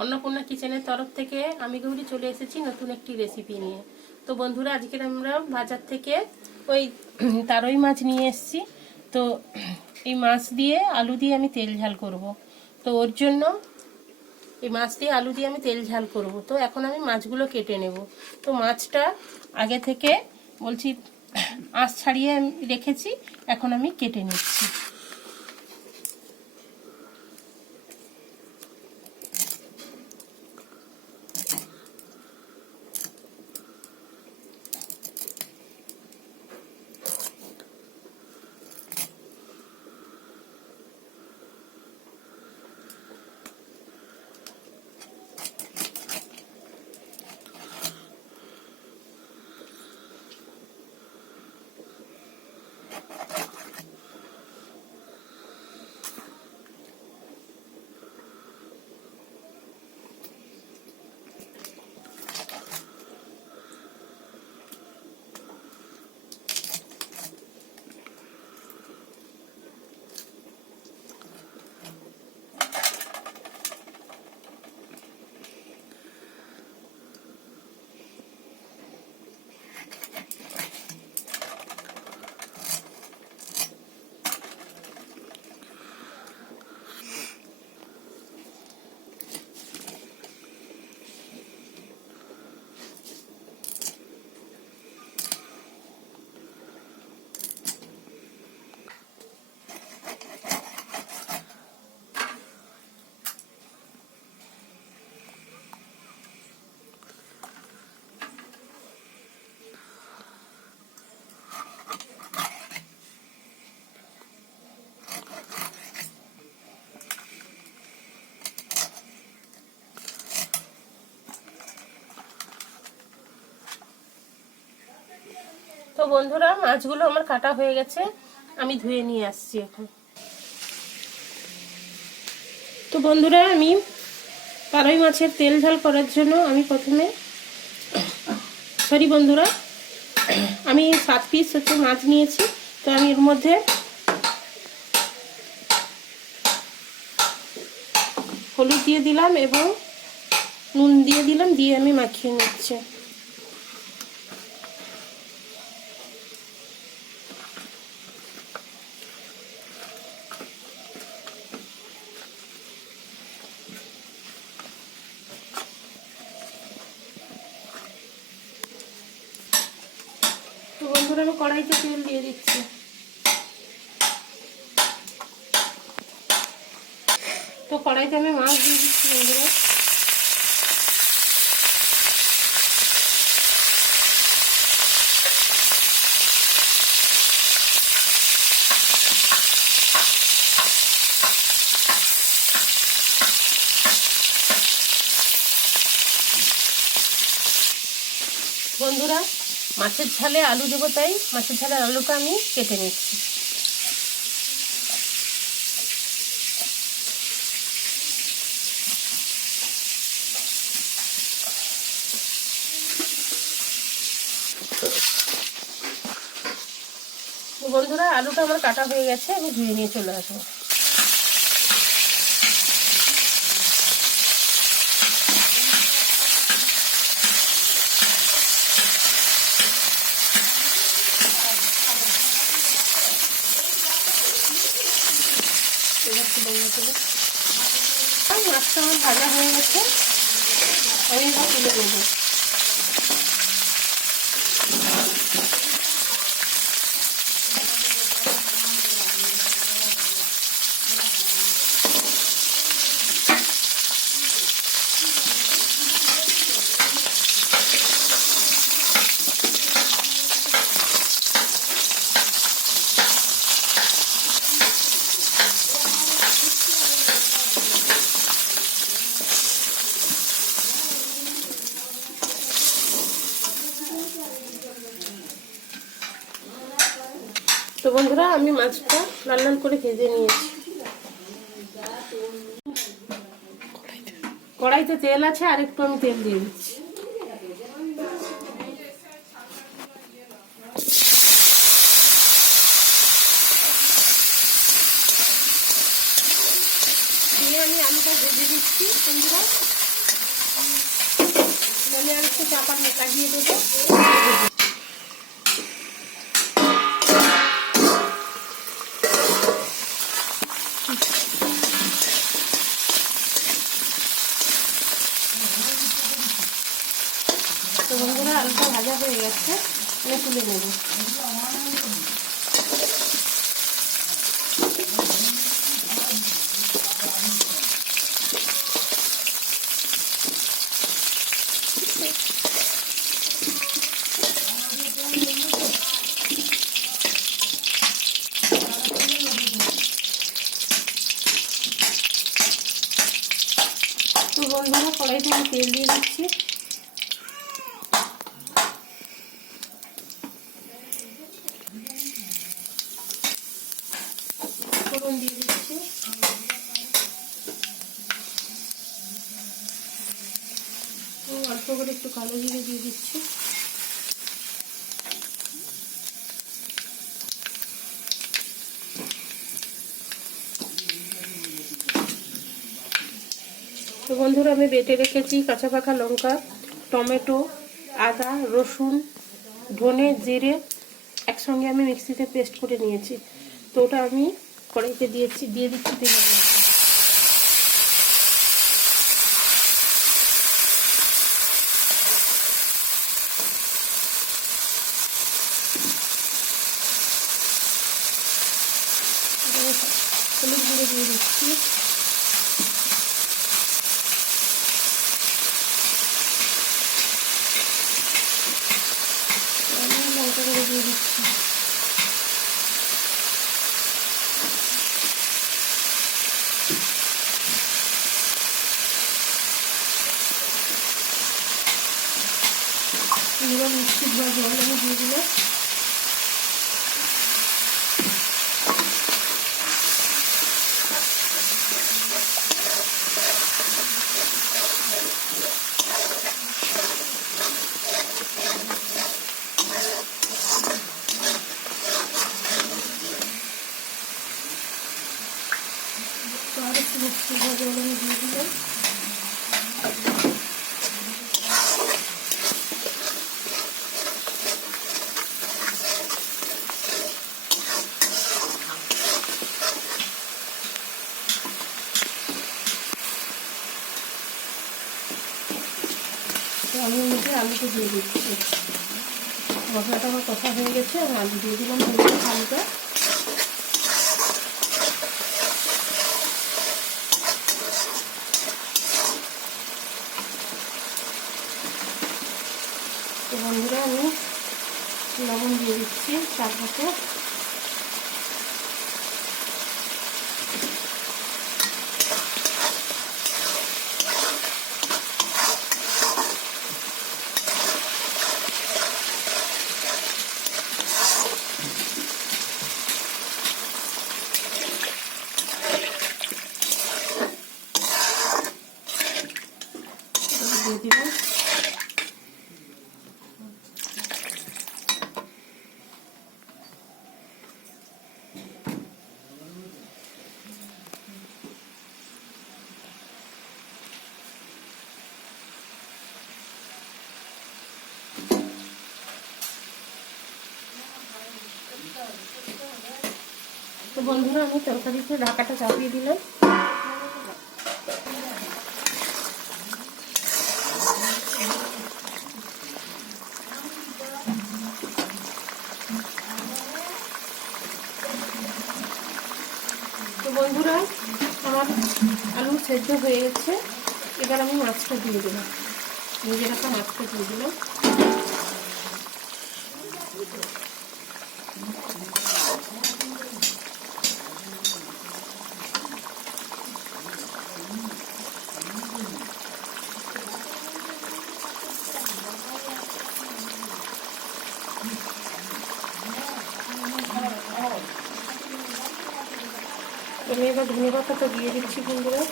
अन्नपूर्णा किचेনের তরফ থেকে আমি গৌরী চলে এসেছি নতুন একটি রেসিপি নিয়ে। তো বন্ধুরা, আজকে আমরা বাজার থেকে ওই তারই মাছ নিয়ে এসেছি। তো এই মাছ দিয়ে আলু দিয়ে আমি তেল ঝাল করব। তো ওর জন্য এই মাছ দিয়ে আলু দিয়ে আমি তেল ঝাল করব। তো এখন আমি মাছগুলো কেটে নেব। তো মাছটা আগে থেকে বলছি আঁশ ছাড়িয়ে রেখেছি, এখন আমি কেটে নিচ্ছি। তো বন্ধুরা, মাছগুলো আমার কাটা হয়ে গেছে, আমি ধুয়ে নিয়ে আসছি এখন। তো বন্ধুরা, আমি তারই মাছের তেল ঝাল করার জন্য আমি প্রথমে আমি 7 পিস মাছ নিয়েছি। তো আমি এর মধ্যে হলুদ দিয়ে দিলাম এবং নুন দিয়ে দিলাম, দিয়ে আমি মাখিয়ে নিচ্ছি। তো বন্ধুরা, আমি কড়াইতে তেল দিয়ে দিচ্ছি। তো কড়াইতে আমি মাছ দিয়ে দিচ্ছি বন্ধুরা। বন্ধুরা, মাছের ঝালে আলু দেবো, তাই মাছের ঝালের আলুটা আমি কেটে নিচ্ছি। বন্ধুরা, আলুটা আমার কাটা হয়ে গেছে, আমি ধুয়ে নিয়ে চলে আসবো। মাছটা আমার ভাজা হয়ে গেছে, আমি এবার তুলে দেবো। তো বন্ধুরা, আমি মাছটা লাল লাল করে ভেজে নিয়েছি। কড়াইতে তেল আছে, আর একটু আমি তেল দিয়ে দিচ্ছি। দিয়ে আমি আলুটা ভেজে দিচ্ছি বন্ধুরা। আমি আর একটু চাপা লাগিয়ে দেবো। তো বন্ধুরা আলুটা ভাজা হয়ে গেছে, আমি তুলে নেব। তো বন্ধুরা কড়াইতে আমি তেল দিয়ে দিচ্ছি। ফোড়ন দিয়ে দিচ্ছি। অল্প করে একটু কালো জিরে দিয়ে দিচ্ছি। তো বন্ধুরা আমি বেটে রেখেছি কাঁচা পাকা লঙ্কা, টমেটো, আদা, রসুন, ধনে, জিরে একসঙ্গে আমি মিক্সিতে পেস্ট করে নিয়েছি। তো ওটা আমি কড়াইতে দিয়ে দিচ্ছি তেলের মধ্যে। হলুদ গুঁড়ো দিয়ে দিচ্ছি। লঙ্কা গুঁড়ো দিয়ে দিচ্ছি। এবার মিষ্টি ধোয়া জল আমি দিয়ে দিলাম। আর একটু মিষ্টি ধোয়া জল আমি দিয়ে দিলাম। আমি মধ্যে আলুটা দিয়ে দিচ্ছি। মশলাটা আমার কষা হয়ে গেছে, আর আলু দিয়ে দিলাম আলুটা। তো বন্ধুরা আমি লবণ দিয়ে দিচ্ছি স্বাদ মতো। দিয়ে দিলাম। তো বন্ধুরা আমি তরকারিতে ঢাকাটা চাপিয়ে দিলাম। তো বন্ধুরা আমার আলু সেদ্ধ হয়ে গেছে, এবার আমি মাছটা দিয়ে দিলাম। ভেজে রাখা মাছটা দিয়ে দিলাম। আমি এবার ধনে পাতাটা দিয়ে দিচ্ছি বন্ধুরা।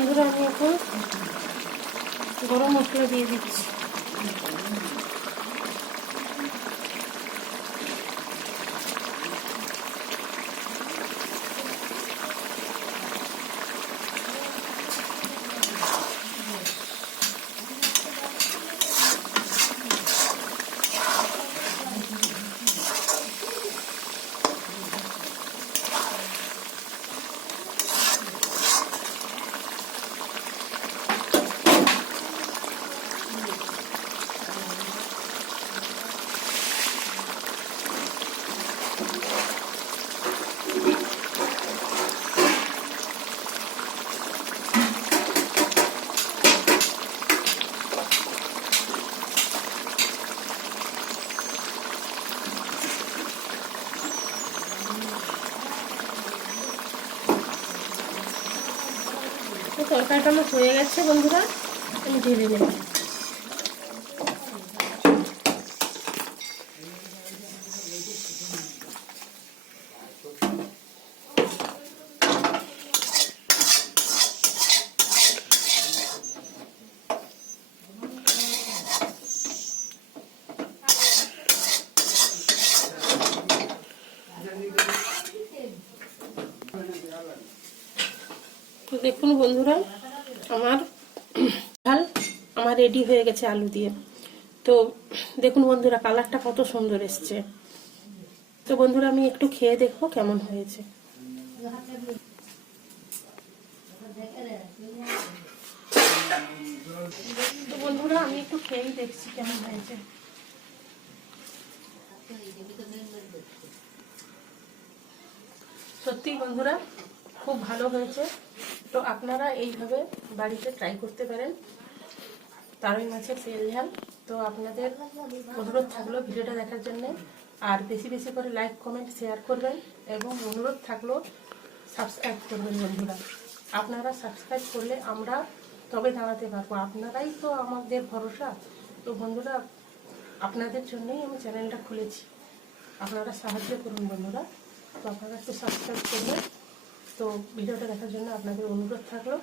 বন্ধুরা আমি এখন গরম মশলা দিয়ে দিচ্ছি। তো তরকারিটা আমার হয়ে গেছে বন্ধুরা, আমি ঢেলে নেব। তো দেখুন বন্ধুরা, আমার ঝাল আমার রেডি হয়ে গেছে আলু দিয়ে। তো দেখুন বন্ধুরা, কালারটা কত সুন্দর এসছে। তো বন্ধুরা আমি একটু খেয়ে দেখবো কেমন হয়েছে। তো বন্ধুরা আমি একটু খেয়েই দেখছি কেমন হয়েছে। সত্যি বন্ধুরা খুব ভালো হয়েছে। তো আপনারা এইভাবে বাড়িতে ট্রাই করতে পারেন তারই মাছের তেল ঝাল। তো আপনাদের অনুরোধ থাকলো ভিডিওটা দেখার জন্য, আর বেশি বেশি করে লাইক কমেন্ট শেয়ার করবেন, এবং অনুরোধ থাকলো সাবস্ক্রাইব করবেন বন্ধুরা। আপনারা সাবস্ক্রাইব করলে আমরা তবে দাঁড়াতে পারবো, আপনারাই তো আমাদের ভরসা। তো বন্ধুরা আপনাদের জন্যই আমি চ্যানেলটা খুলেছি, আপনারা সাহায্য করুন বন্ধুরা। তো আপনারা একটু সাবস্ক্রাইব করবেন। তো ভিডিওটা দেখার জন্য আপনাদের অনুরোধ থাকলো।